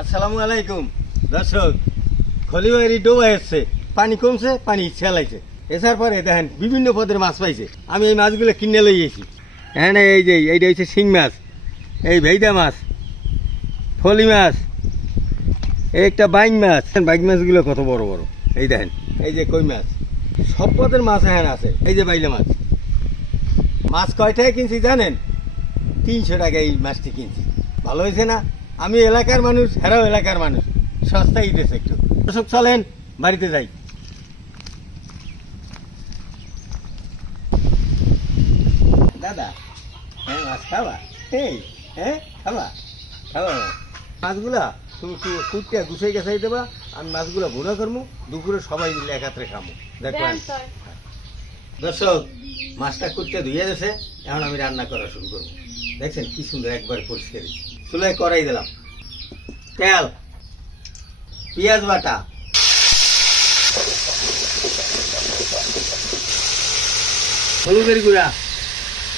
আসসালামু আলাইকুম দর্শক, খলিবাড়ি ডোবা এসছে, পানি কমছে, পানি ছেলাইছে। এসার পরে দেখেন বিভিন্ন পদের মাছ পাইছে। আমি এই মাছগুলো কিনে লই গেছি। হ্যাঁ, এই যে এইটা হচ্ছে শিং মাছ, এই ভেইদা মাছ, ফলি মাছ, এই একটা বাইং মাছ। বাইং মাছগুলো কত বড় বড়, এই দেখেন। এই যে কই মাছ, সব পদের মাছ এখানে আছে। এই যে বাইলা মাছ। মাছ কয়টায় কিনছি জানেন? 300 টাকা এই মাছটি কিনছি। ভালো হয়েছে না? আমি এলাকার মানুষ, হেরাও এলাকার মানুষ, সস্তায় দিয়েছে একটু। দর্শক চলেন বাড়িতে যাই। দাদা, হ্যাঁ মাছ খাবা? এই হ্যাঁ খাবা খাবা মাছগুলা তুমি একটু কুটতে গুছিয়ে গেছাই দেবা। আমি মাছগুলা ভুনা করবো, দুপুরে সবাই মিলে একাত্রে খাবো। দেখবেন দর্শক, মাছটা কুটতে ধুয়ে গেছে, এখন আমি রান্না করা শুরু করবো। দেখছেন কি সুন্দর, একবার পরিষ্কার। চুলায় কড়াই দিলাম, তেল, পেঁয়াজ বাটা, হলুদের গুঁড়া,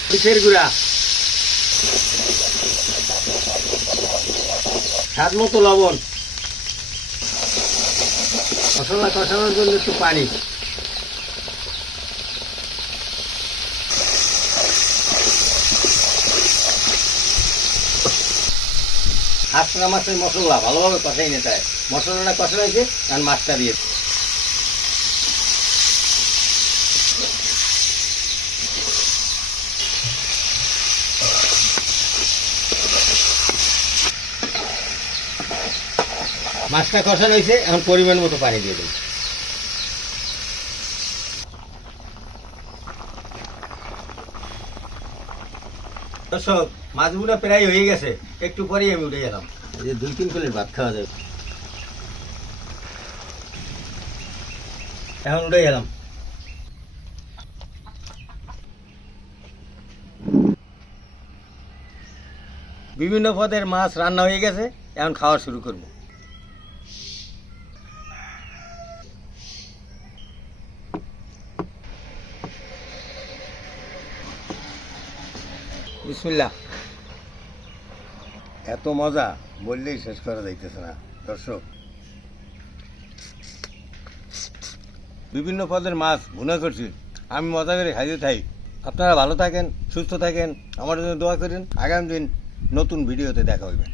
মরিচের গুঁড়া, স্বাদ মতো লবণ, মশলা কষানোর জন্য একটু পানি। হাঁসরা মাছের মশলা ভালোভাবে কষাই নিতে হয়। মশলাটা কষানো হয়েছে, আর মাছটা দিয়ে মাছটা কষানো হয়েছে, এখন পরিমাণ মতো পানি দিয়ে দেব। দর্শক, মাছগুলো প্রায় হয়ে গেছে, একটু পরেই আমি উঠে গেলাম। এই যে 2-3 প্লেট ভাত খাওয়া যাবে। এখন উঠে গেলাম। বিভিন্ন পদের মাছ রান্না হয়ে গেছে, এখন খাওয়া শুরু করব। বিসমিল্লাহ। এত মজা বললেই শেষ করা যাইতেছে না দর্শক। বিভিন্ন পদের মাছ ভুনা করছি, আমি মজা করে খাইতে থাকি। আপনারা ভালো থাকেন, সুস্থ থাকেন, আমার জন্য দোয়া করেন। আগামী দিন নতুন ভিডিওতে দেখা হইবে।